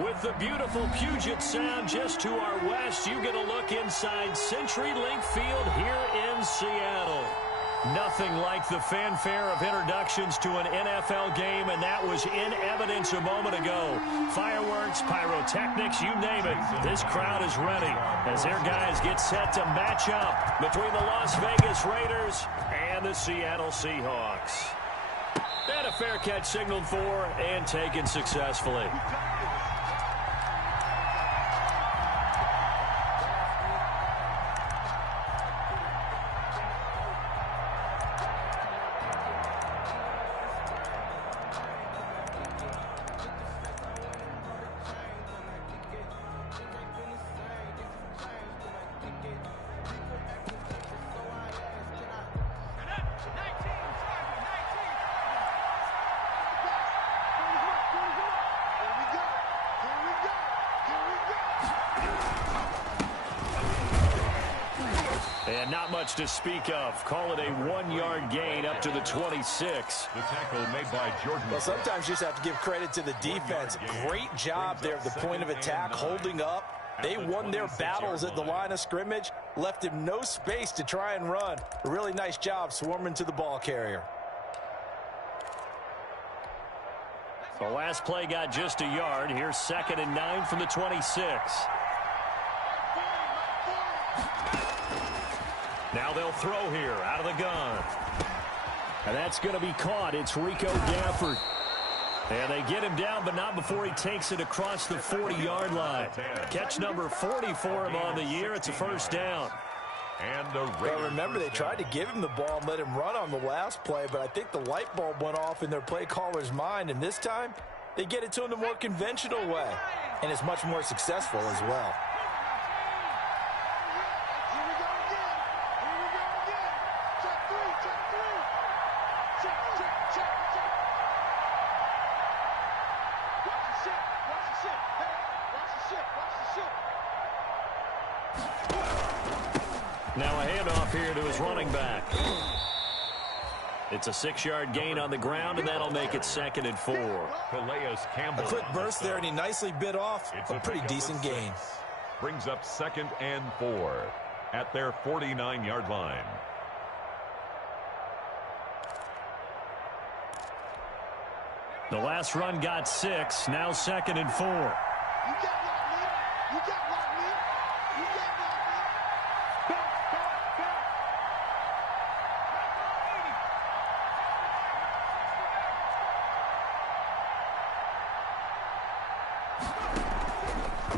With the beautiful Puget Sound just to our west, you get a look inside CenturyLink Field here in Seattle. Nothing like the fanfare of introductions to an NFL game, and that was in evidence a moment ago. Fireworks, pyrotechnics, you name it. This crowd is ready as their guys get set to match up between the Las Vegas Raiders and the Seattle Seahawks. And a fair catch signaled for and taken successfully. And not much to speak of. Call it a 1-yard gain up to the 26. The tackle made by Jordan. Well, sometimes you just have to give credit to the defense. Great job there at the point of attack, holding up. They won their battles at the line of scrimmage, left him no space to try and run. A really nice job swarming to the ball carrier. The last play got just a yard. Here's 2nd and 9 from the 26. Now they'll throw here out of the gun. And that's going to be caught. It's Rico Gafford. And they get him down, but not before he takes it across the 40-yard line. Catch number 40 for him on the year. It's a first down. And well, remember, they tried to give him the ball and let him run on the last play, but I think the light bulb went off in their play caller's mind, and this time they get it to him the more conventional way, and it's much more successful as well. Now a handoff here to his running back. It's a 6-yard gain on the ground, and that'll make it 2nd and 4. A quick burst there, and he nicely bit off a pretty decent gain. Brings up 2nd and 4 at their 49-yard line. The last run got 6. Now 2nd and 4.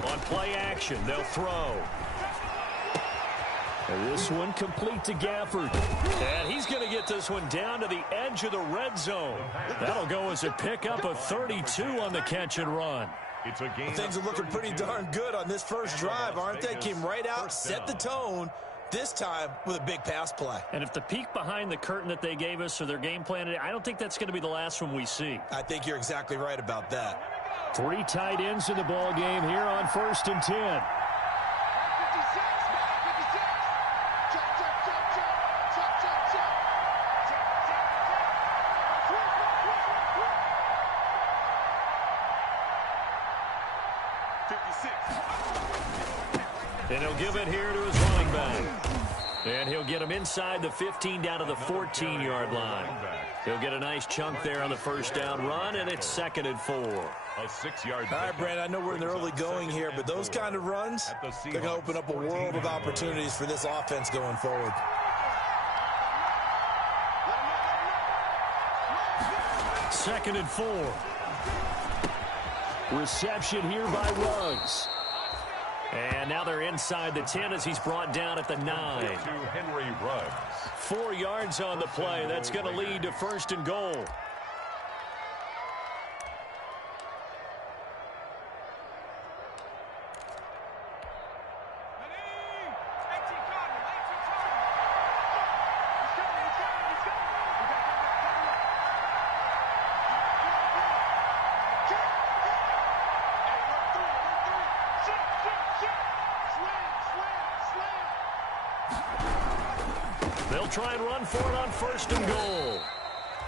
On play action, they'll throw. And this one complete to Gafford. And he's going to get this one down to the edge of the red zone. That'll go as a pickup of 32 on the catch and run. Things are looking pretty darn good on this first drive, aren't they? Came right out, set the tone, this time with a big pass play. And if the peek behind the curtain that they gave us or their game plan, I don't think that's going to be the last one we see. I think you're exactly right about that. 3 tight ends in the ball game here on 1st and 10. And he'll give it here to his running back. And he'll get him inside the 15 down to the 14-yard line. He'll get a nice chunk there on the first down run, and it's 2nd and 4. A 6-yard. All right, Brandon, I know we're in the early going here, but those kind of runs, they're going to open up a world of opportunities for this offense going forward. Second and 4. Reception here by Ruggs. And now they're inside the 10 as he's brought down at the 9. To Henry Ruggs. 4 yards on the play. That's going to lead to 1st and goal. They'll try and run for it on 1st and goal.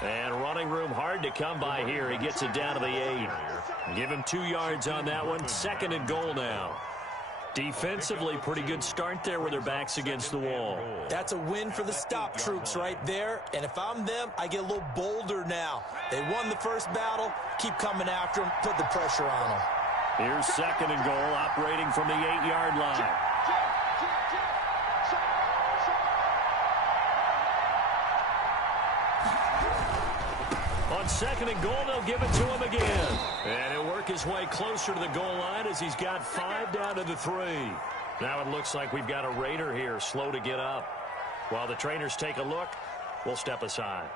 And running room hard to come by here. He gets it down to the 8. Give him 2 yards on that one. 2nd and goal now. Defensively, pretty good start there with their backs against the wall. That's a win for the stop troops right there. And if I'm them, I get a little bolder now. They won the first battle. Keep coming after them. Put the pressure on them. Here's 2nd and goal, operating from the 8-yard line. On 2nd and goal, they'll give it to him again. And he'll work his way closer to the goal line as he's got 5 down to the 3. Now it looks like we've got a Raider here, slow to get up. While the trainers take a look, we'll step aside.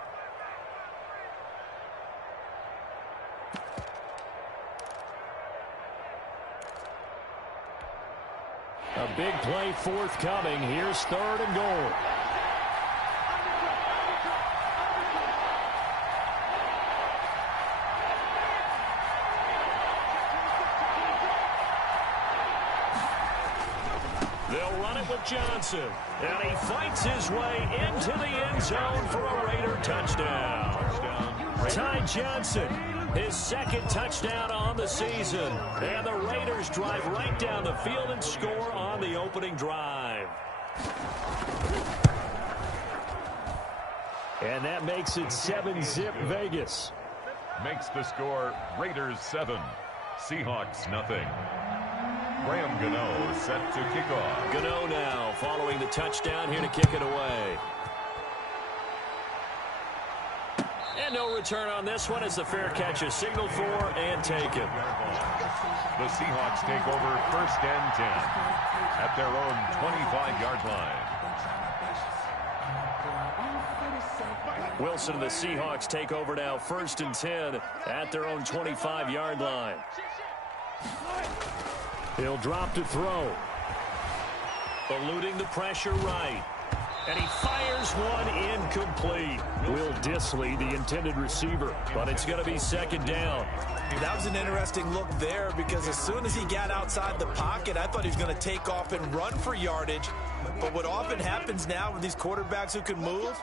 A big play forthcoming. Here's 3rd and goal. They'll run it with Johnson. And he fights his way into the end zone for a Raider touchdown. Ty Johnson, his 2nd touchdown on the season. And the Raiders drive right down the field and score on the opening drive. And that makes it 7-zip Vegas. Makes the score Raiders 7, Seahawks nothing. Graham Gano set to kick off. Gano now following the touchdown here to kick it away. And no return on this one as the fair catch is signaled for and taken. The Seahawks take over 1st and 10 at their own 25-yard line. Wilson and the Seahawks take over now 1st and 10 at their own 25-yard line. He'll drop to throw. Eluding the pressure right. And he fires one incomplete. Will Dissly, the intended receiver, but it's going to be 2nd down. That was an interesting look there because as soon as he got outside the pocket, I thought he was going to take off and run for yardage. But what often happens now with these quarterbacks who can move,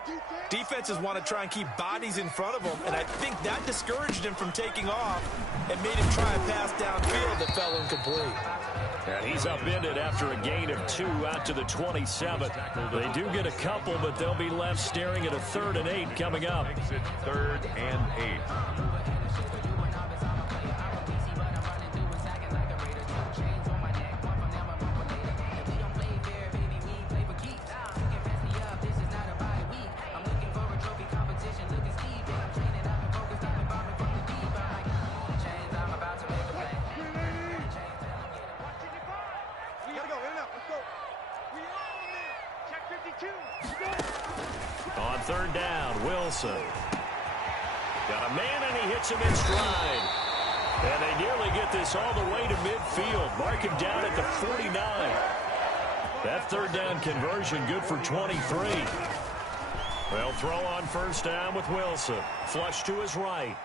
defenses want to try and keep bodies in front of them, and I think that discouraged him from taking off and made him try a pass downfield that fell incomplete. And he's upended after a gain of 2 out to the 27. They do get a couple, but they'll be left staring at a 3rd and 8 coming up. Makes it 3rd and 8. On 3rd down, Wilson. Got a man, and he hits him in stride. And they nearly get this all the way to midfield. Mark him down at the 49. That 3rd down conversion good for 23. They'll throw on 1st down with Wilson. Flush to his right.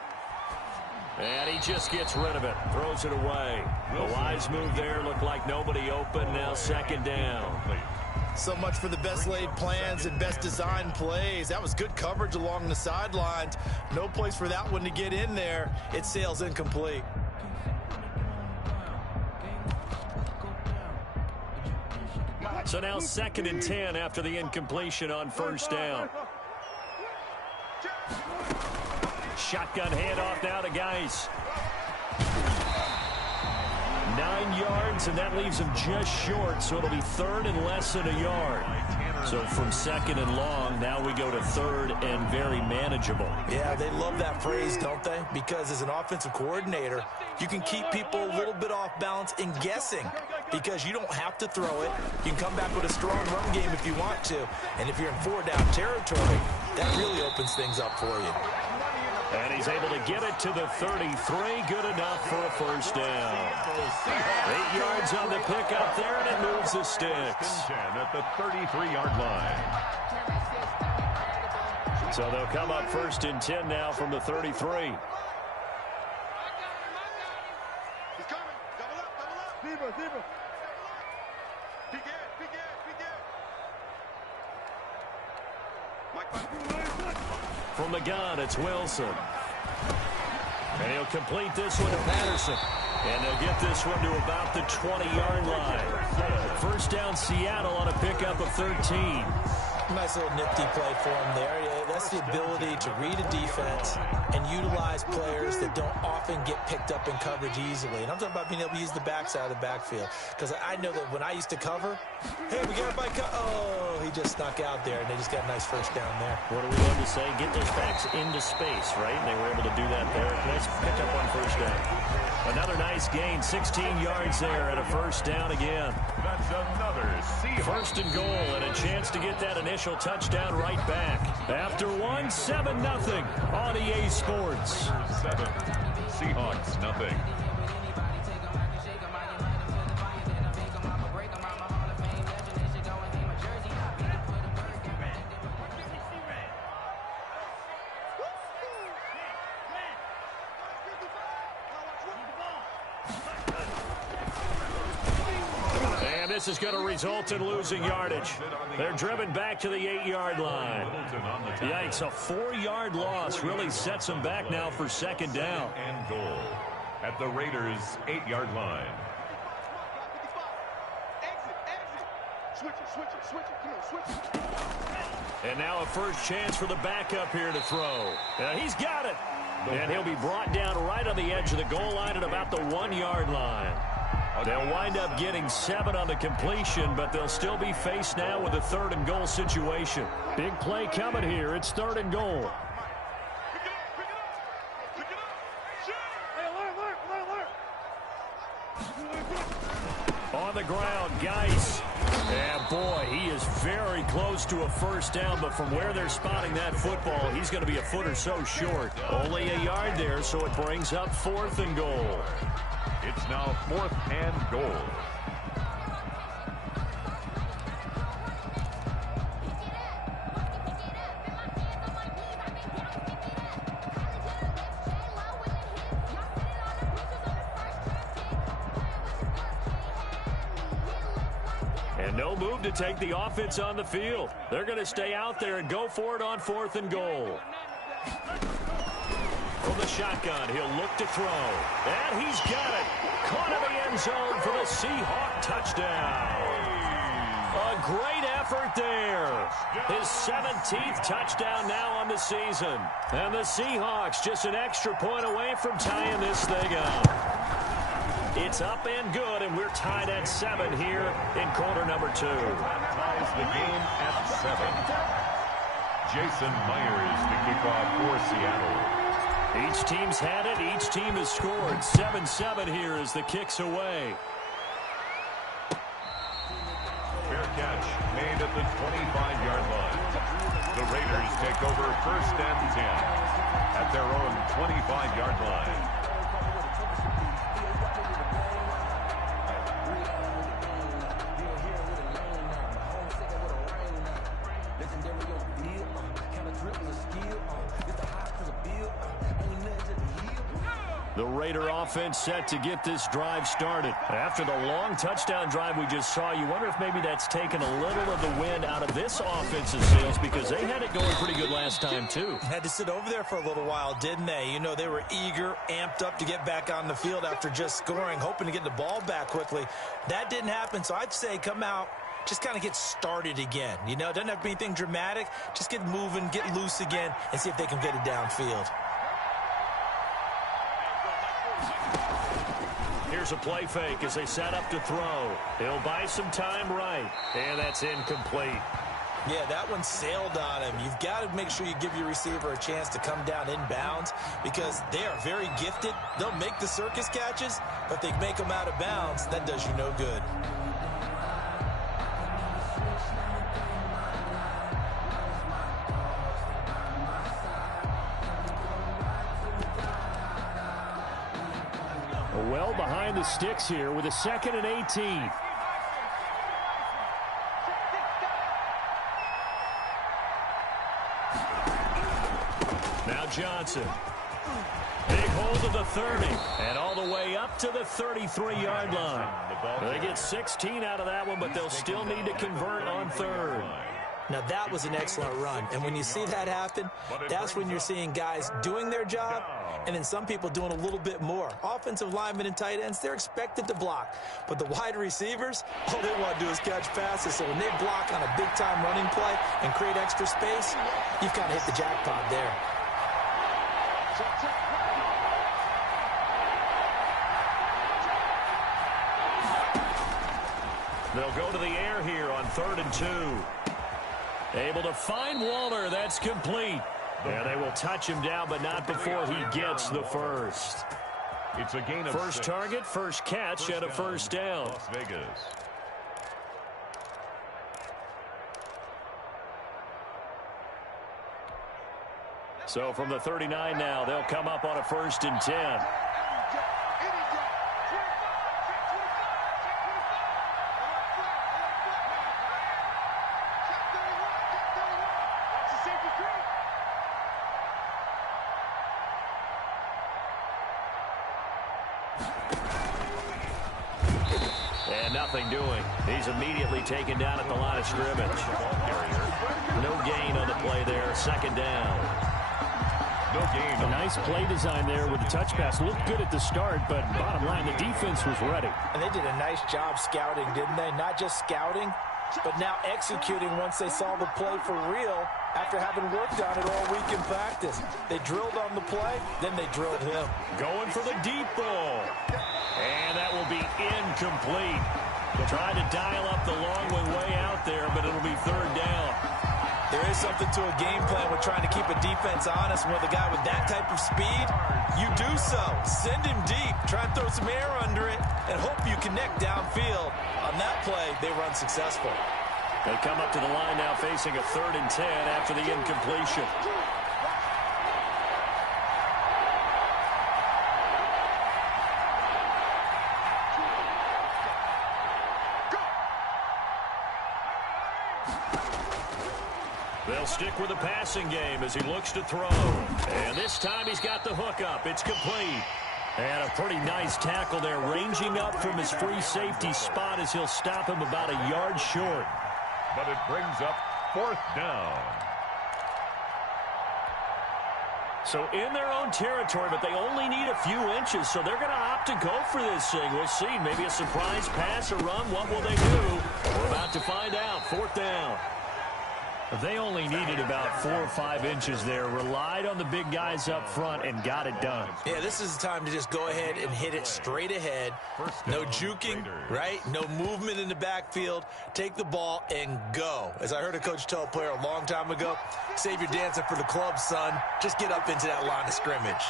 And he just gets rid of it. Throws it away. A wise move there. Looked like nobody open. Now 2nd down. So much for the best laid plans and best designed plays. That was good coverage along the sidelines. No place for that one to get in there. It sails incomplete. So now 2nd and 10 after the incompletion on 1st down. Shotgun handoff now to Geis. 9 yards, and that leaves him just short, so it'll be 3rd and less than a yard. So from 2nd and long, now we go to 3rd and very manageable. Yeah, they love that phrase, don't they? Because as an offensive coordinator, you can keep people a little bit off balance and guessing because you don't have to throw it. You can come back with a strong run game if you want to. And if you're in 4-down territory, that really opens things up for you. And he's able to get it to the 33. Good enough for a 1st down. 8 yards on the pickup there, and it moves the sticks. 10 at the 33-yard line. So they'll come up 1st and 10 now from the 33. He's coming. Double up. Zebra. Begin. From the gun, it's Wilson. And he'll complete this one to Patterson. And they'll get this one to about the 20-yard line. First down, Seattle on a pickup of 13. Nice little nifty play for him there. Yeah, that's the ability to read a defense and utilize players that don't often get picked up in coverage easily. And I'm talking about being able to use the backside of the backfield. Because I know that when I used to cover, hey, we got everybody oh, he just snuck out there, and they just got a nice first down there. What do we love to say? Get those backs into space, right? And they were able to do that there. Nice pickup on first down. Another nice gain, 16 yards there, and a first down again. That's another Seahawks. First and goal, and a chance to get that initial touchdown right back. After one, 7-0 on EA Sports. 7, Seahawks nothing. This is going to result in losing yardage. They're driven back to the 8-yard line. Yikes, a 4-yard loss really sets them back now for second down. And goal at the Raiders' 8-yard line. Switch it. Come on, switch it. And now a first chance for the backup here to throw. He's got it. And he'll be brought down right on the edge of the goal line at about the 1-yard line. They'll wind up getting 7 on the completion, but they'll still be faced now with a 3rd and goal situation. Big play coming here. It's 3rd and goal. On the ground, Geis. And boy, he is very close to a first down, but from where they're spotting that football, he's going to be a foot or so short. Only a yard there, so it brings up 4th and goal. It's now 4th and goal. And no move to take the offense on the field. They're going to stay out there and go for it on 4th and goal. From the shotgun, he'll look to throw. And he's got it. Caught in the end zone for the Seahawk touchdown. A great effort there. His 17th touchdown now on the season. And the Seahawks just an extra point away from tying this thing up. It's up and good, and we're tied at 7 here in quarter number 2. Ties the game at 7. Jason Myers to kick off for Seattle. Each team's had it. Each team has scored. 7-7 here as the kick's away. Fair catch made at the 25-yard line. The Raiders take over 1st and 10 at their own 25-yard line. The Raider offense set to get this drive started. After the long touchdown drive we just saw, you wonder if maybe that's taken a little of the wind out of this offense's sails because they had it going pretty good last time, too. Had to sit over there for a little while, didn't they? You know, they were eager, amped up to get back on the field after just scoring, hoping to get the ball back quickly. That didn't happen, so I'd say come out, just kind of get started again. You know, it doesn't have to be anything dramatic. Just get moving, get loose again, and see if they can get it downfield. Here's a play fake as they set up to throw. He'll buy some time right, and that's incomplete. Yeah, that one sailed on him. You've got to make sure you give your receiver a chance to come down inbounds because they are very gifted. They'll make the circus catches, but if they make them out of bounds, that does you no good. Well behind the sticks here with a 2nd and 18. Now Johnson. Big hold of the 30 and all the way up to the 33-yard line. They get 16 out of that one, but they'll still need to convert on 3rd. Now, that was an excellent run. And when you see that happen, that's when you're seeing guys doing their job and then some people doing a little bit more. Offensive linemen and tight ends, they're expected to block. But the wide receivers, all they want to do is catch passes. So when they block on a big-time running play and create extra space, you've kind of hit the jackpot there. They'll go to the air here on 3rd and 2. Able to find Waller. That's complete. Yeah, they will touch him down, but not before he gets the first. It's a gain of first 6. Target, first catch, and a first down. Las Vegas. So from the 39 now, they'll come up on a 1st and 10. And nothing doing. He's immediately taken down at the line of scrimmage. No gain on the play there. 2nd down. No gain. A nice play design there with the touch pass. Looked good at the start, but bottom line, the defense was ready. And they did a nice job scouting, didn't they? Not just scouting, but now executing once they saw the play for real after having worked on it all week in practice. They drilled on the play, then they drilled him. Going for the deep ball. And that will be incomplete. Trying to dial up the long one way out there, but it'll be 3rd down. There is something to a game plan with trying to keep a defense honest. With a guy with that type of speed, you do so. Send him deep. Try and throw some air under it and hope you connect downfield. On that play, they were unsuccessful. They come up to the line now facing a 3rd and 10 after the incompletion. They'll stick with the passing game as he looks to throw. And this time he's got the hook up. It's complete. And a pretty nice tackle there, ranging up from his free safety spot as he'll stop him about a yard short. But it brings up 4th down. So in their own territory, but they only need a few inches, so they're going to opt to go for this thing. We'll see. Maybe a surprise pass or run. What will they do? We're about to find out. 4th down. They only needed about 4 or 5 inches there. Relied on the big guys up front and got it done. Yeah, this is the time to just go ahead and hit it straight ahead. No juking, right? No movement in the backfield. Take the ball and go. As I heard a coach tell a player a long time ago, save your dancing for the club, son. Just get up into that line of scrimmage.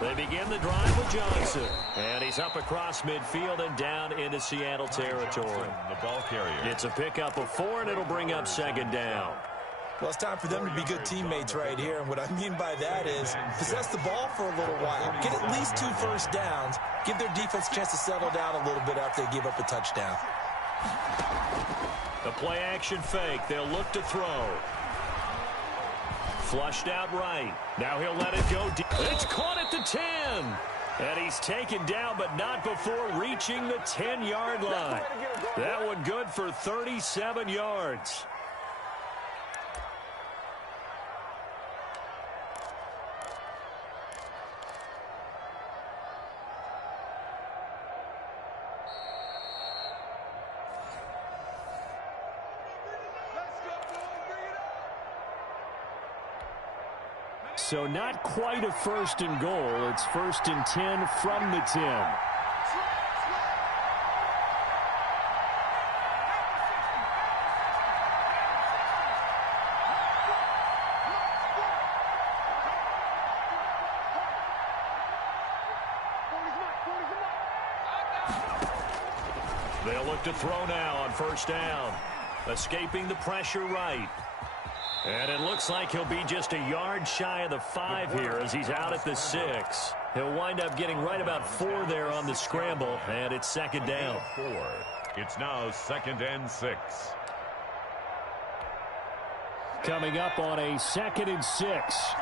They begin the drive with Johnson. And he's up across midfield and down into Seattle territory. The ball carrier. It's a pickup of 4, and it'll bring up 2nd down. Well, it's time for them to be good teammates right here. And what I mean by that is possess the ball for a little while. Get at least 2 first downs. Give their defense a chance to settle down a little bit after they give up a touchdown. The play action fake. They'll look to throw. Flushed out right. Now he'll let it go deep. It's caught at the 10. And he's taken down, but not before reaching the 10-yard line. That one good for 37 yards. So not quite a 1st and goal. It's 1st and 10 from the 10. They'll look to throw now on 1st down. Escaping the pressure right. And it looks like he'll be just a yard shy of the 5 here as he's out at the 6. He'll wind up getting right about 4 there on the scramble, and it's 2nd down. 4. It's now 2nd and 6. Coming up on a 2nd and 6.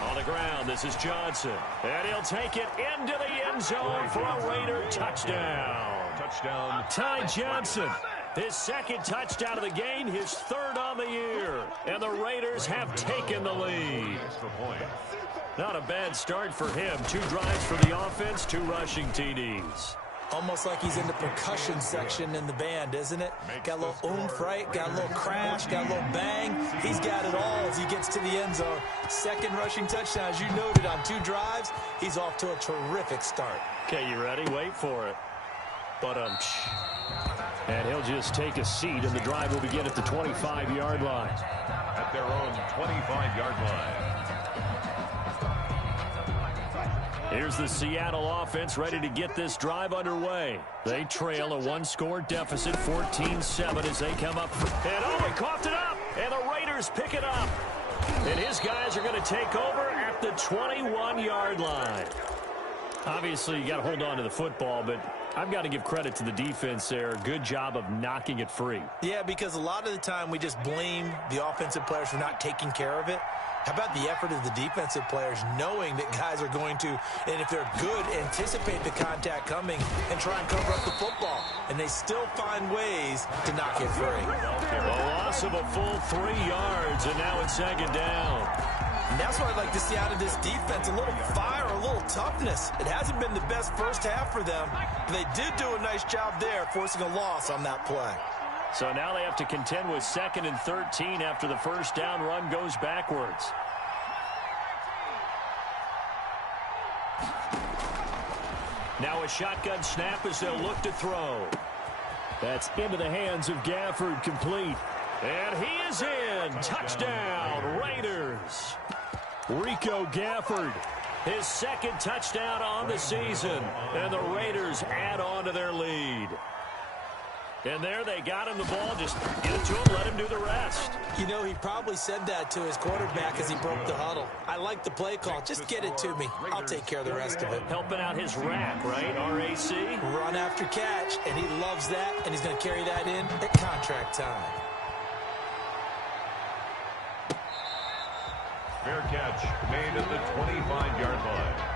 On the ground, the This is Johnson. And he'll take it into the end zone for a Raider touchdown. Touchdown. Ty Johnson. His second touchdown of the game, his third on the year. And the Raiders have taken the lead. Extra point. Not a bad start for him. 2 drives for the offense, 2 rushing TDs. Almost like he's in the percussion section in the band, isn't it? Got a little oomph, right? Got a little crash, got a little bang. He's got it all as he gets to the end zone. Second rushing touchdown, as you noted, on 2 drives. He's off to a terrific start. Okay, you ready? Wait for it. But and he'll just take a seat, and the drive will begin at the 25-yard line. At their own 25-yard line. Here's the Seattle offense ready to get this drive underway. They trail a 1-score deficit, 14-7 as they come up. And he coughed it up, and the Raiders pick it up. And his guys are going to take over at the 21-yard line. Obviously, you got to hold on to the football, but I've got to give credit to the defense there. Good job of knocking it free. Yeah, because a lot of the time we just blame the offensive players for not taking care of it. How about the effort of the defensive players knowing that guys are going to, and if they're good, anticipate the contact coming and try and cover up the football. And they still find ways to knock it free. A loss of a full 3 yards, and now it's second down. And that's what I'd like to see out of this defense, a little fire, a little toughness. It hasn't been the best first half for them, but they did do a nice job there, forcing a loss on that play. So now they have to contend with 2nd and 13 after the first down run goes backwards. Now a shotgun snap as they'll look to throw. That's into the hands of Gafford, complete. And he is in. Touchdown, Raiders. Rico Gafford, his 2nd touchdown on the season. And the Raiders add on to their lead. And there they got him the ball. Just get it to him, let him do the rest. You know, he probably said that to his quarterback as he broke the huddle. I like the play call. Just get it to me. I'll take care of the rest of it. Helping out his rack, right? RAC. Run after catch, and he loves that, and he's going to carry that in at contract time. Fair catch made at the 25-yard line.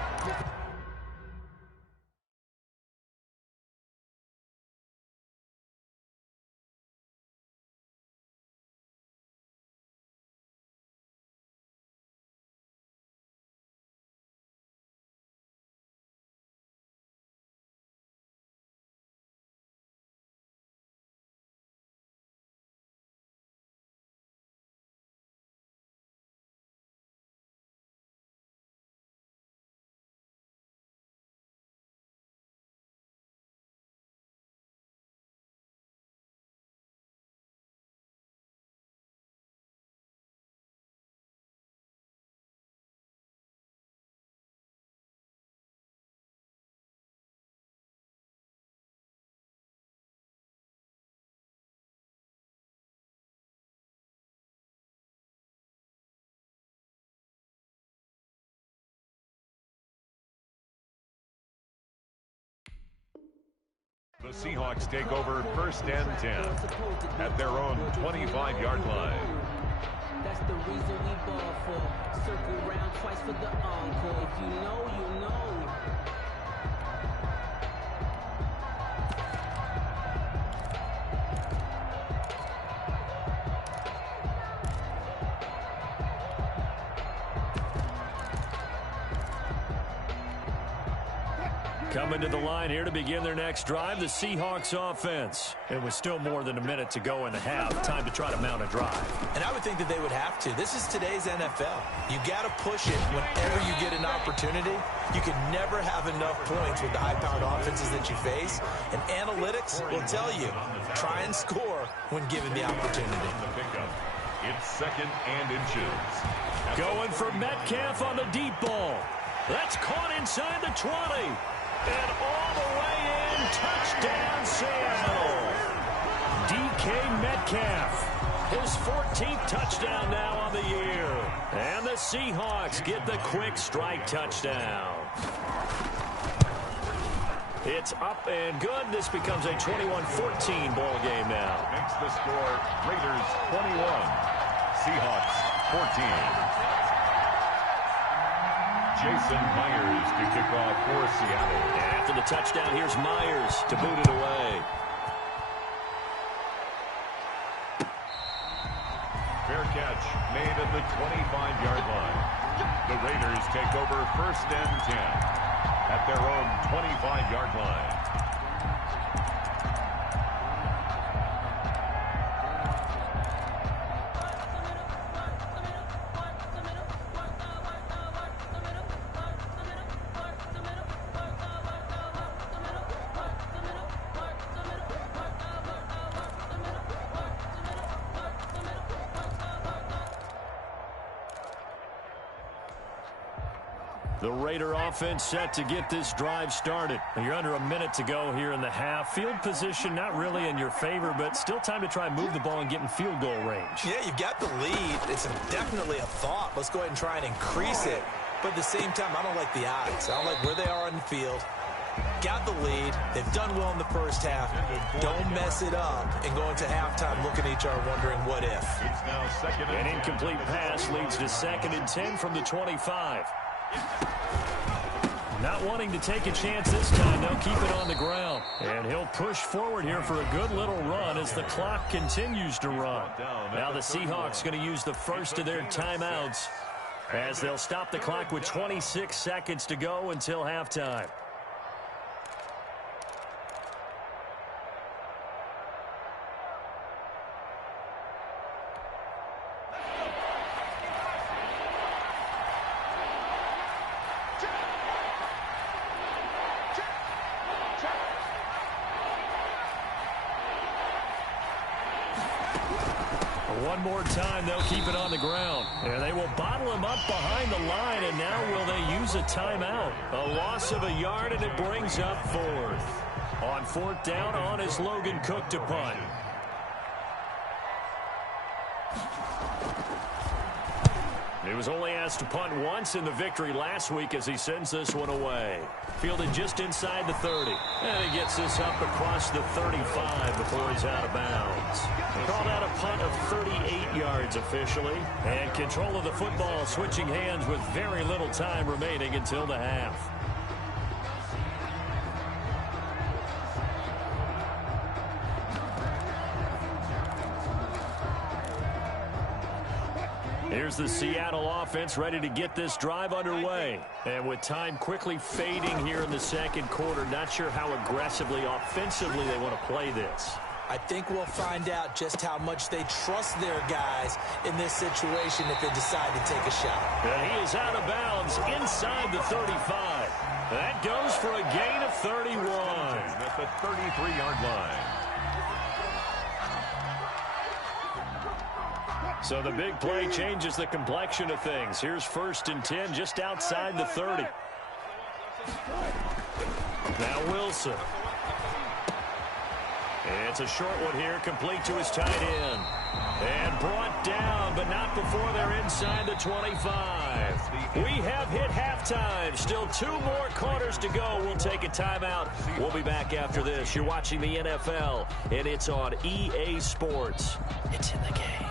The Seahawks take over 1st and 10 at their own 25-yard line. That's the reason we ball for. Circle round twice for the encore. If you know, you know. Coming to the line here to begin their next drive, the Seahawks offense. And with still more than a minute to go in the half, time to try to mount a drive. And I would think that they would have to. This is today's NFL. You got to push it whenever you get an opportunity. You can never have enough points with the high-powered offenses that you face. And analytics will tell you, try and score when given the opportunity. It's 2nd and inches. Going for Metcalf on the deep ball. That's caught inside the 20. And all the way in, touchdown Seattle. DK Metcalf, his 14th touchdown now on the year. And the Seahawks get the quick strike touchdown. It's up and good. This becomes a 21-14 ball game now. Makes the score Raiders 21, Seahawks 14. Jason Myers to kick off for Seattle. And after the touchdown, here's Myers to boot it away. Fair catch made at the 25-yard line. The Raiders take over 1st and 10 at their own 25-yard line. The Raider offense set to get this drive started. You're under a minute to go here in the half. Field position not really in your favor, but still time to try and move the ball and get in field goal range. Yeah, you've got the lead. It's definitely a thought. Let's go ahead and try and increase it. But at the same time, I don't like the odds. I don't like where they are on the field. Got the lead. They've done well in the first half. Don't mess it up and go into halftime looking at each other wondering what if. It's now 2nd and An incomplete pass leads to 2nd and 10 from the 25. Not wanting to take a chance this time. They'll keep it on the ground. And he'll push forward here for a good little run as the clock continues to run. Now the Seahawks going to use the first of their timeouts as they'll stop the clock with 26 seconds to go until halftime. One more time, they'll keep it on the ground. And they will bottle him up behind the line, and now will they use a timeout? A loss of a yard, and it brings up 4th. On 4th down, on is Logan Cook to punt. He was only asked to punt once in the victory last week as he sends this one away. Fielded just inside the 30. And he gets this up across the 35 before he's out of bounds. Called out a punt of 38 yards officially. And control of the football switching hands with very little time remaining until the half. Here's the Seattle offense ready to get this drive underway. And with time quickly fading here in the second quarter, not sure how aggressively, offensively they want to play this. I think we'll find out just how much they trust their guys in this situation if they decide to take a shot. And he is out of bounds inside the 35. That goes for a gain of 31. At the 33-yard line. So the big play changes the complexion of things. Here's 1st and 10 just outside the 30. Now Wilson. It's a short one here, complete to his tight end. And brought down, but not before they're inside the 25. We have hit halftime. Still 2 more quarters to go. We'll take a timeout. We'll be back after this. You're watching the NFL, and it's on EA Sports. It's in the game.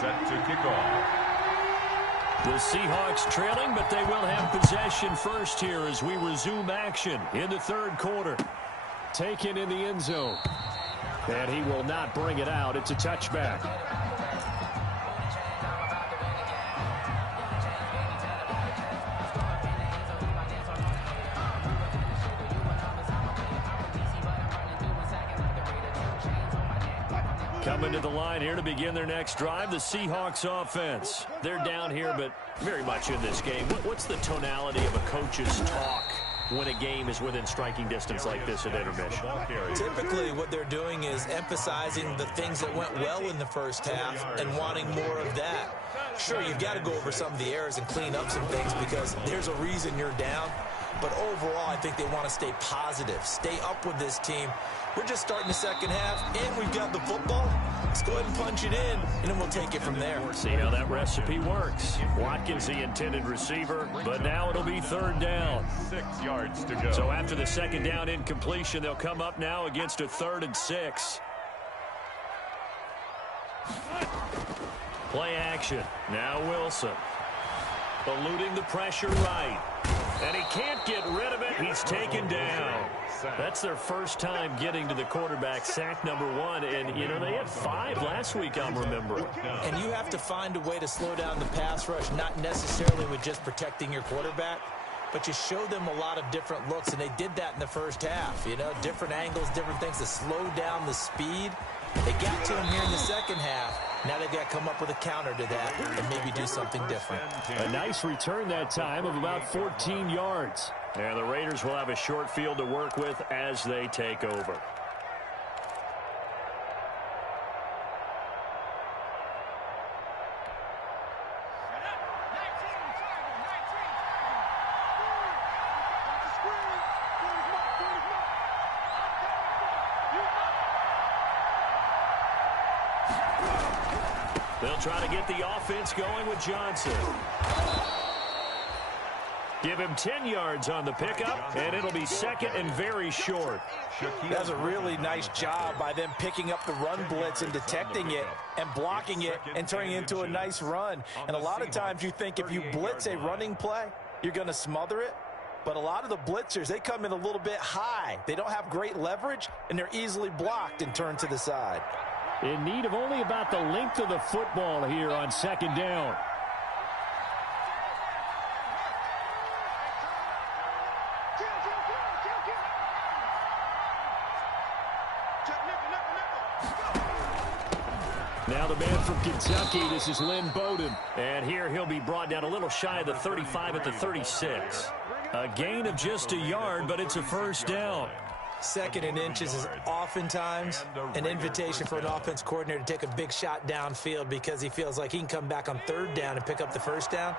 Set to kick off. The Seahawks trailing, but they will have possession first here as we resume action in the 3rd quarter. Taken in the end zone. And he will not bring it out. It's a touchback. Coming to the line here to begin their next drive, the Seahawks offense. They're down here, but very much in this game. What's the tonality of a coach's talk when a game is within striking distance like this at intermission? Typically, what they're doing is emphasizing the things that went well in the first half and wanting more of that. Sure, you've got to go over some of the errors and clean up some things because there's a reason you're down. But overall, I think they want to stay positive, stay up with this team. We're just starting the second half, and we've got the football. Let's go ahead and punch it in, and then we'll take it from there. See how that recipe works. Watkins, the intended receiver, but now it'll be third down. 6 yards to go. So after the second down incompletion, they'll come up now against a 3rd and 6. Play action. Now Wilson. Eluding the pressure right. And he can't get rid of it. He's taken down. That's their first time getting to the quarterback, sack number 1. And, you know, they had 5 last week, I'm remembering. And you have to find a way to slow down the pass rush, not necessarily with just protecting your quarterback, but you show them a lot of different looks, and they did that in the first half. You know, different angles, different things to slow down the speed. They got to him here in the second half. Now they've got to come up with a counter to that and maybe do something different. A nice return that time of about 14 yards. And the Raiders will have a short field to work with as they take over. They'll try to get the offense going with Johnson. Give him 10 yards on the pickup, and it'll be second and very short. That's a really nice job by them picking up the run blitz and detecting it and blocking it and turning it into a nice run. And a lot of times you think if you blitz a running play, you're going to smother it. But a lot of the blitzers, they come in a little bit high. They don't have great leverage, and they're easily blocked and turned to the side. In need of only about the length of the football here on second down. Now the man from Kentucky, this is Lynn Bowden. And here he'll be brought down a little shy of the 35 at the 36. A gain of just a yard, but it's a first down. 2nd and inches is oftentimes an invitation for an offense coordinator to take a big shot downfield because he feels like he can come back on 3rd down and pick up the first down.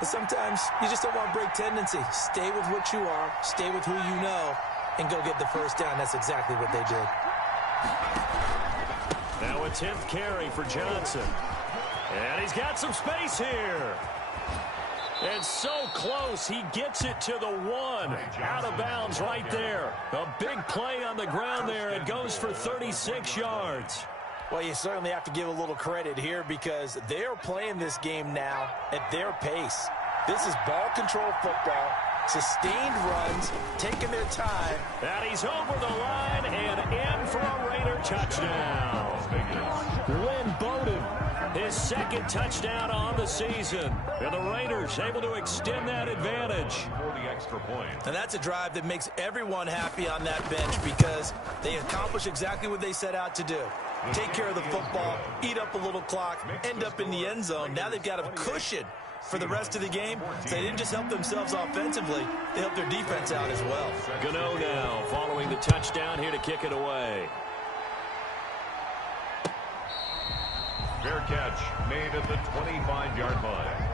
But sometimes you just don't want to break tendency. Stay with what you are, stay with who you know, and go get the first down. That's exactly what they did. Now a 10th carry for Johnson. And he's got some space here. And so close, he gets it to the 1. Out of bounds right there. A big play on the ground there. It goes for 36 yards. Well, you certainly have to give a little credit here because they are playing this game now at their pace. This is ball control football, sustained runs, taking their time. And he's over the line and in for a Raider touchdown. Lynn Bowden, his 2nd touchdown on the season. And the Raiders able to extend that advantage. For the extra point. And that's a drive that makes everyone happy on that bench because they accomplish exactly what they set out to do. Take care of the football, eat up a little clock, end up in the end zone. Now they've got a cushion for the rest of the game. So they didn't just help themselves offensively, they helped their defense out as well. Gano now following the touchdown here to kick it away. Fair catch made at the 25-yard line.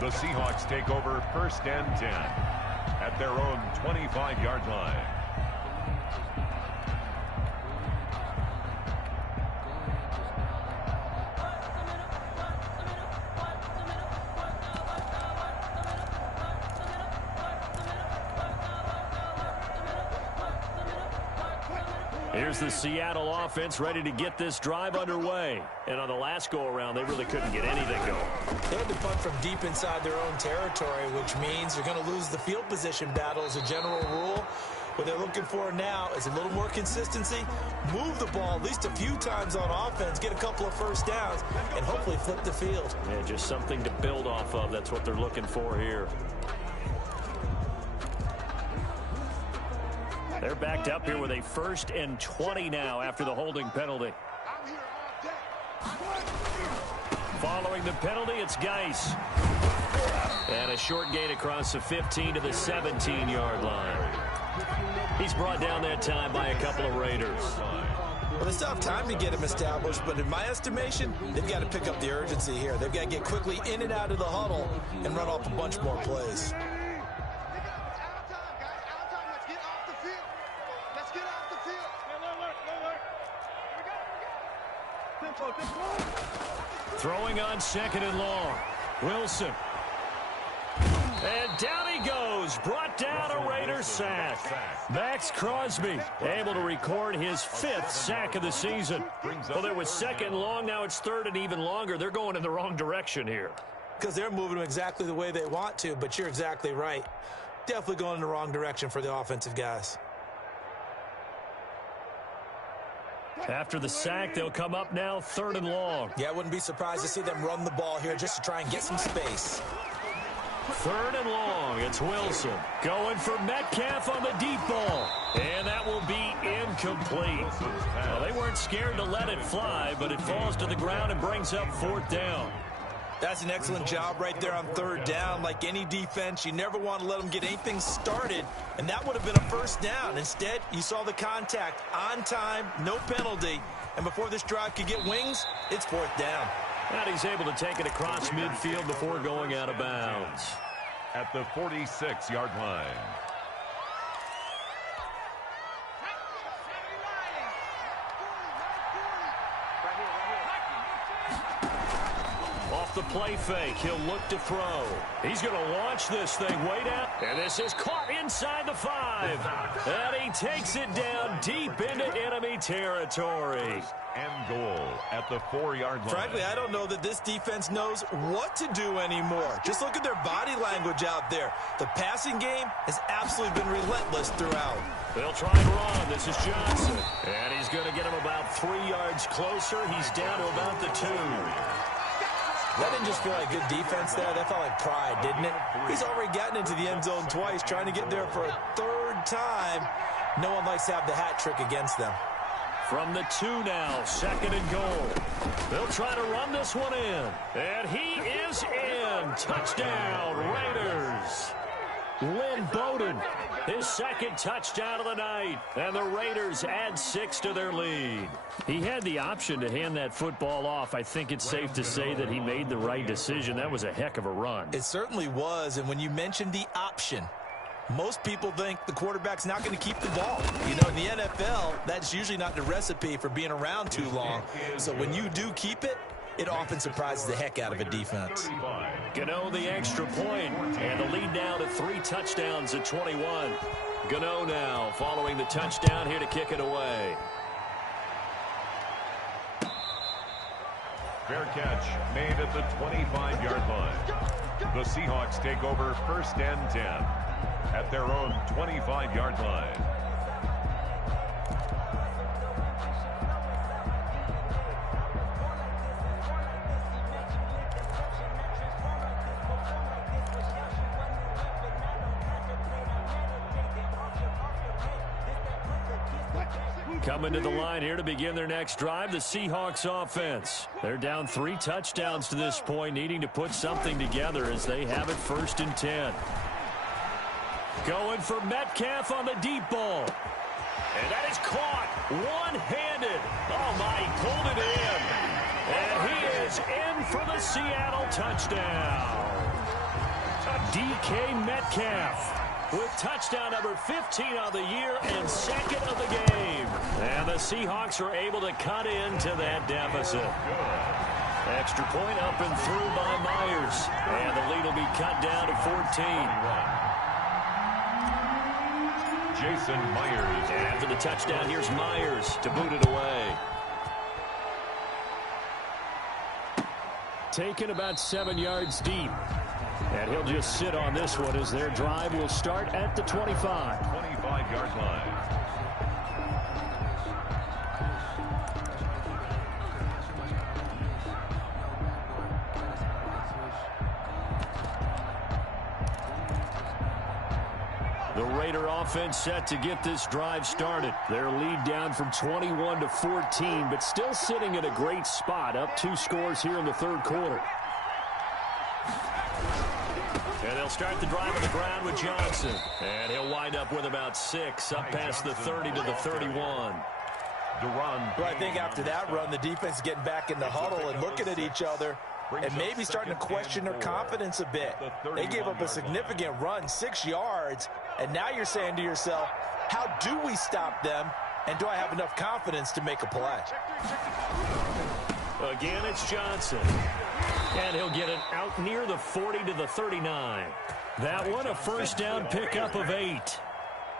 The Seahawks take over 1st and 10 at their own 25-yard line. Here's the Seattle offense ready to get this drive underway. And on the last go-around, they really couldn't get anything going. They had to punt from deep inside their own territory, which means they're going to lose the field position battle as a general rule. What they're looking for now is a little more consistency, move the ball at least a few times on offense, get a couple of first downs, and hopefully flip the field. Yeah, just something to build off of. That's what they're looking for here. They're backed up here with a 1st and 20 now after the holding penalty. Following the penalty, it's Geis. And a short gain across the 15 to the 17-yard line. He's brought down that time by a couple of Raiders. Well, they still have time to get him established, but in my estimation, they've got to pick up the urgency here. They've got to get quickly in and out of the huddle and run off a bunch more plays. Throwing on second and long. Wilson. And down he goes. Brought down a Raiders sack. Max Crosby able to record his 5th sack of the season. Well, it was second and long. Now it's third and even longer. They're going in the wrong direction here. Because they're moving them exactly the way they want to, but you're exactly right. Definitely going in the wrong direction for the offensive guys. After the sack, they'll come up now third and long. Yeah, I wouldn't be surprised to see them run the ball here just to try and get some space. Third and long, it's Wilson. Going for Metcalf on the deep ball. And that will be incomplete. Well, they weren't scared to let it fly, but it falls to the ground and brings up 4th down. That's an excellent job right there on 3rd down. Like any defense, you never want to let them get anything started, and that would have been a 1st down. Instead, you saw the contact on time, no penalty, and before this drive could get wings, it's 4th down. And he's able to take it across midfield before going out of bounds. At the 46-yard line. Off the play fake, he'll look to throw. He's going to launch this thing way down. And this is caught inside the 5. And he takes it down deep into enemy territory. And goal at the 4-yard line. Frankly, I don't know that this defense knows what to do anymore. Just look at their body language out there. The passing game has absolutely been relentless throughout. They'll try and run. This is Johnson. And he's going to get him about 3 yards closer. He's down to about the 2. That didn't just feel like good defense there. That felt like pride, didn't it? He's already gotten into the end zone twice, trying to get there for a 3rd time. No one likes to have the hat trick against them. From the 2 now, 2nd and goal. They'll try to run this one in. And he is in. Touchdown, Raiders. Lynn Bowden, his 2nd touchdown of the night. And the Raiders add 6 to their lead. He had the option to hand that football off. I think it's safe to say that he made the right decision. That was a heck of a run. It certainly was. And when you mentioned the option, most people think the quarterback's not going to keep the ball. You know, in the NFL, that's usually not the recipe for being around too long. So when you do keep it, it often surprises the heck out of a defense. Gano the extra point, and the lead now to 3 touchdowns at 21. Gano now following the touchdown here to kick it away. Fair catch made at the 25-yard line. The Seahawks take over 1st and 10 at their own 25-yard line. Coming to the line here to begin their next drive, the Seahawks offense. They're down 3 touchdowns to this point, needing to put something together as they have it 1st and 10. Going for Metcalf on the deep ball. And that is caught one-handed. Oh, my, he pulled it in. And he is in for the Seattle touchdown. DK Metcalf with touchdown number 15 of the year and 2nd of the game. And the Seahawks are able to cut into that deficit. Extra point up and through by Myers. And the lead will be cut down to 14. Jason Myers. And after the touchdown, here's Myers to boot it away. Taken about 7 yards deep. And he'll just sit on this one as their drive will start at the 25. 25-yard line. The Raider offense set to get this drive started. Their lead down from 21 to 14, but still sitting in a great spot, up 2 scores here in the 3rd quarter. And they'll start the drive on the ground with Johnson. And he'll wind up with about 6, up past the 30 to the 31. Well, I think after that run, the defense is getting back in the huddle and looking at each other and maybe starting to question their confidence a bit. They gave up a significant run, 6 yards, and now you're saying to yourself, how do we stop them, and do I have enough confidence to make a play? Again, it's Johnson. And he'll get it out near the 40 to the 39. That one, a first down pickup of 8.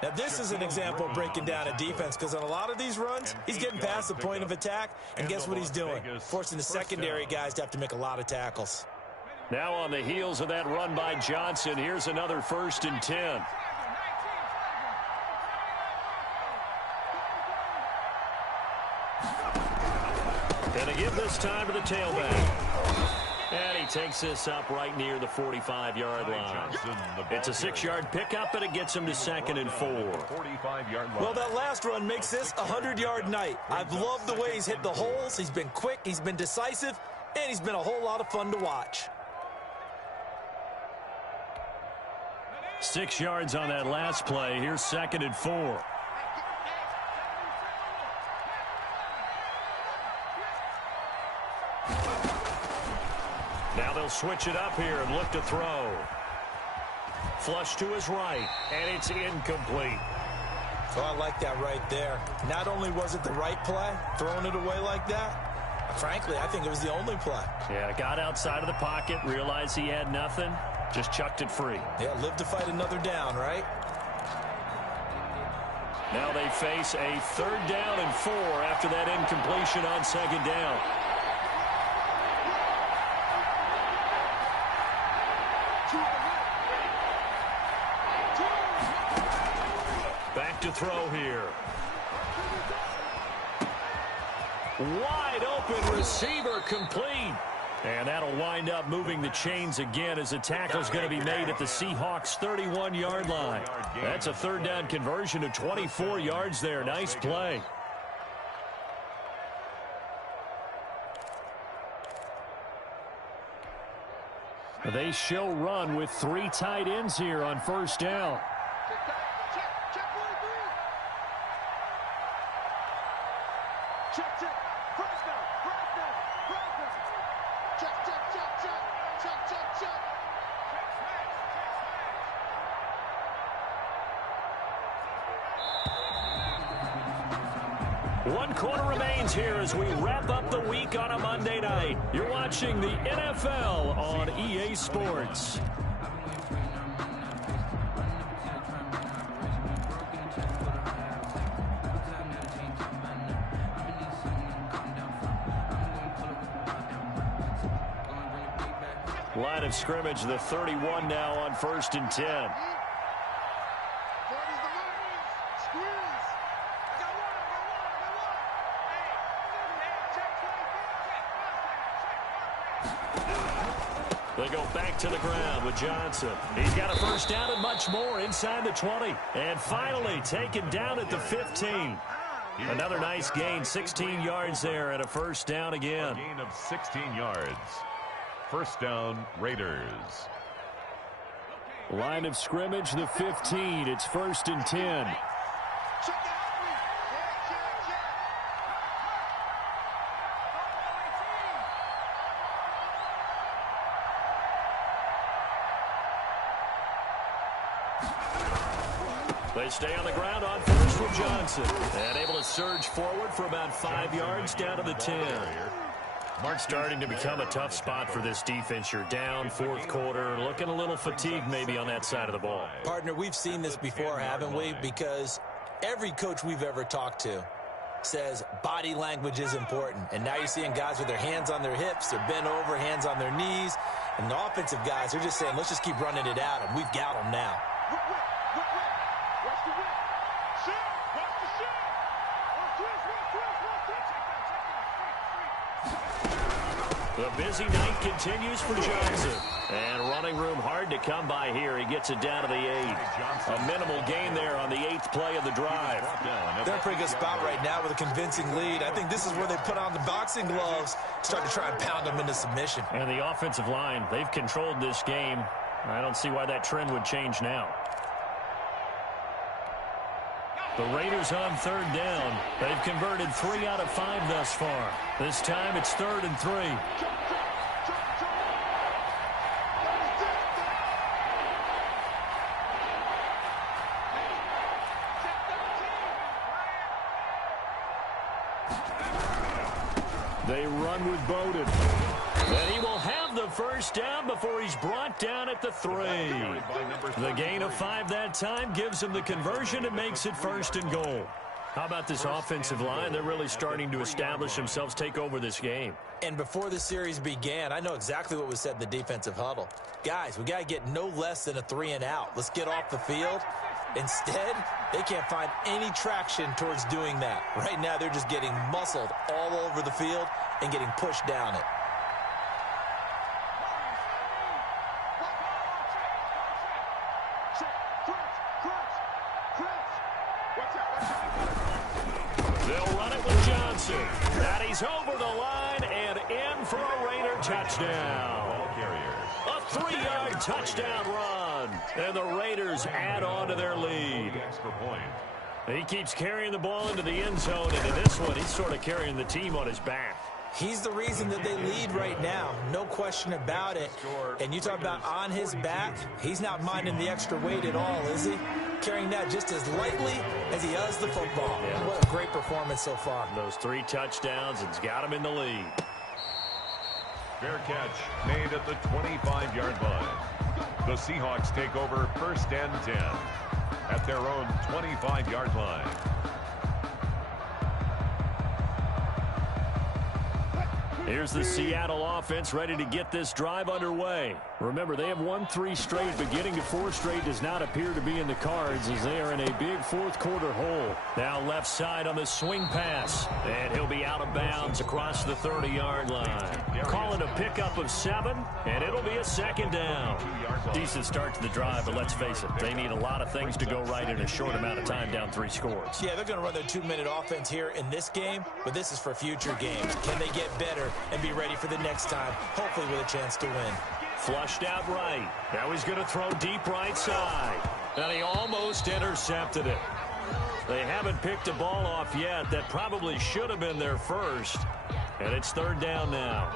Now, this is an example of breaking down a defense, because on a lot of these runs, he's getting past the point of attack, and guess what he's doing? Forcing the secondary guys to have to make a lot of tackles. Now on the heels of that run by Johnson, here's another 1st and 10. And a give this time to the tailback. And he takes this up right near the 45-yard line. It's a 6-yard pickup, and it gets him to 2nd and 4. Well, that last run makes this a 100-yard night. I've loved the way he's hit the holes. He's been quick, he's been decisive, and he's been a whole lot of fun to watch. 6 yards on that last play. Here's 2nd and 4. Now they'll switch it up here and look to throw. Flush to his right, and it's incomplete. Oh, I like that right there. Not only was it the right play, throwing it away like that, frankly, I think it was the only play. Yeah, got outside of the pocket, realized he had nothing, just chucked it free. Yeah, live to fight another down, right? Now they face a 3rd down and 4 after that incompletion on 2nd down. Back to throw here. Wide open receiver complete. And that'll wind up moving the chains again as the tackle's going to be made at the Seahawks' 31-yard line. That's a 3rd down conversion to 24 yards there. Nice play. They show run with 3 tight ends here on 1st down. One quarter remains here as we wrap up the week on a Monday night. You're watching the NFL on EA Sports. Line of scrimmage, the 31 now on 1st and 10. They go back to the ground with Johnson. He's got a 1st down and much more inside the 20. And finally taken down at the 15. Another nice gain, 16 yards there and a 1st down again. A gain of 16 yards. 1st down, Raiders. Line of scrimmage, the 15. It's 1st and 10. They stay on the ground on 1st with Johnson. And able to surge forward for about 5 yards down to the 10. Mark's starting to become a tough spot for this defense. You're down 4th quarter, looking a little fatigued maybe on that side of the ball. Partner, we've seen this before, haven't we? Because every coach we've ever talked to says body language is important. And now you're seeing guys with their hands on their hips, they're bent over, hands on their knees. And the offensive guys are just saying, let's just keep running it out, and we've got them now. The busy night continues for Johnson. And running room hard to come by here. He gets it down to the 8. A minimal gain there on the 8th play of the drive. They're in a pretty good spot right now with a convincing lead. I think this is where they put on the boxing gloves, start to try and pound them into submission. And the offensive line, they've controlled this game. I don't see why that trend would change now. The Raiders on 3rd down. They've converted 3 out of 5 thus far. This time it's 3rd and 3. They run with Bowden. And he will have the first down before he's brought down at the 3. The gain of 5 that time gives him the conversion and makes it 1st and goal. How about this offensive line? They're really starting to establish themselves, take over this game. And before the series began, I know exactly what was said in the defensive huddle. Guys, we got to get no less than a 3 and out. Let's get off the field. Instead, they can't find any traction towards doing that. Right now, they're just getting muscled all over the field and getting pushed down it. They'll run it with Johnson. And he's over the line and in for a Raider touchdown. A 3-yard touchdown run. And the Raiders add on to their lead. He keeps carrying the ball into the end zone, and in this one, he's sort of carrying the team on his back. He's the reason that they lead right now. No question about it. And you talk about on his back, he's not minding the extra weight at all, is he? Carrying that just as lightly as he does the football. Yeah. What a great performance so far. Those 3 touchdowns, it's got him in the lead. Fair catch made at the 25-yard line. The Seahawks take over 1st and 10 at their own 25-yard line. Here's the Seattle offense ready to get this drive underway. Remember, they have won 3 straight, but getting to 4 straight does not appear to be in the cards as they are in a big 4th quarter hole. Now left side on the swing pass, and he'll be out of bounds across the 30-yard line. Calling a pickup of 7, and it'll be a 2nd down. Decent start to the drive, but let's face it, they need a lot of things to go right in a short amount of time down 3 scores. Yeah, they're going to run their 2-minute offense here in this game, but this is for future games. Can they get better and be ready for the next time, hopefully with a chance to win? Flushed out right. Now he's going to throw deep right side. And he almost intercepted it. They haven't picked a ball off yet. That probably should have been their first. And it's 3rd down now.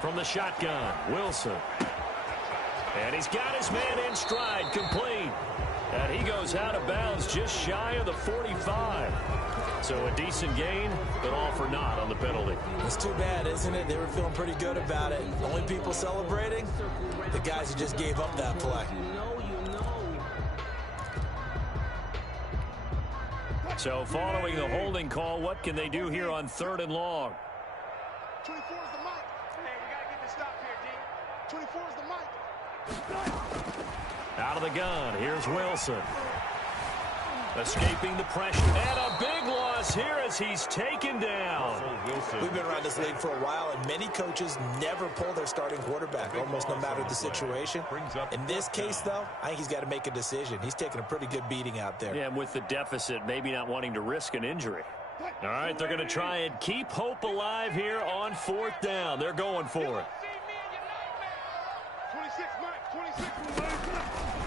From the shotgun, Wilson. And he's got his man in stride, complete. And he goes out of bounds just shy of the 45. So a decent gain, but all for naught on the penalty. It's too bad, isn't it? They were feeling pretty good about it. Only people celebrating, the guys who just gave up that play. So following the holding call, what can they do here on 3rd and long? 24 is the mic. Hey, we got to get this stop here, D. 24 is the mic. Out of the gun, here's Wilson. Escaping the pressure. And a big loss here as he's taken down. We've been around this league for a while, and many coaches never pull their starting quarterback, almost no matter the situation. In this case, though, I think he's got to make a decision. He's taking a pretty good beating out there. Yeah, and with the deficit, maybe not wanting to risk an injury. All right, they're going to try and keep hope alive here on 4th down. They're going for it. 26, Mike, 26.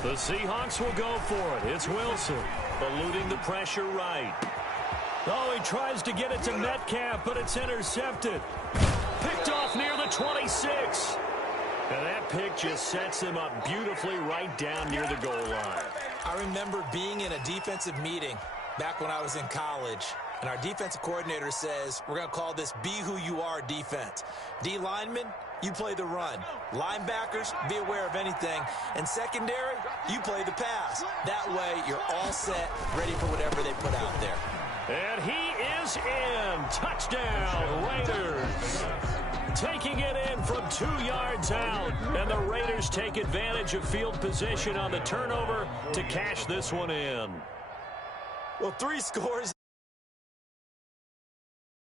The Seahawks will go for it. It's Wilson eluding the pressure right. Oh, he tries to get it to Metcalf, but it's intercepted. Picked off near the 26. And that pick just sets him up beautifully right down near the goal line. I remember being in a defensive meeting back when I was in college, and our defensive coordinator says, we're going to call this Be Who You Are defense. D linemen, you play the run. Linebackers, be aware of anything. And secondary, you play the pass. That way, you're all set, ready for whatever they put out there. And he is in. Touchdown, Raiders. Taking it in from 2 yards out. And the Raiders take advantage of field position on the turnover to cash this one in. Well, 3 scores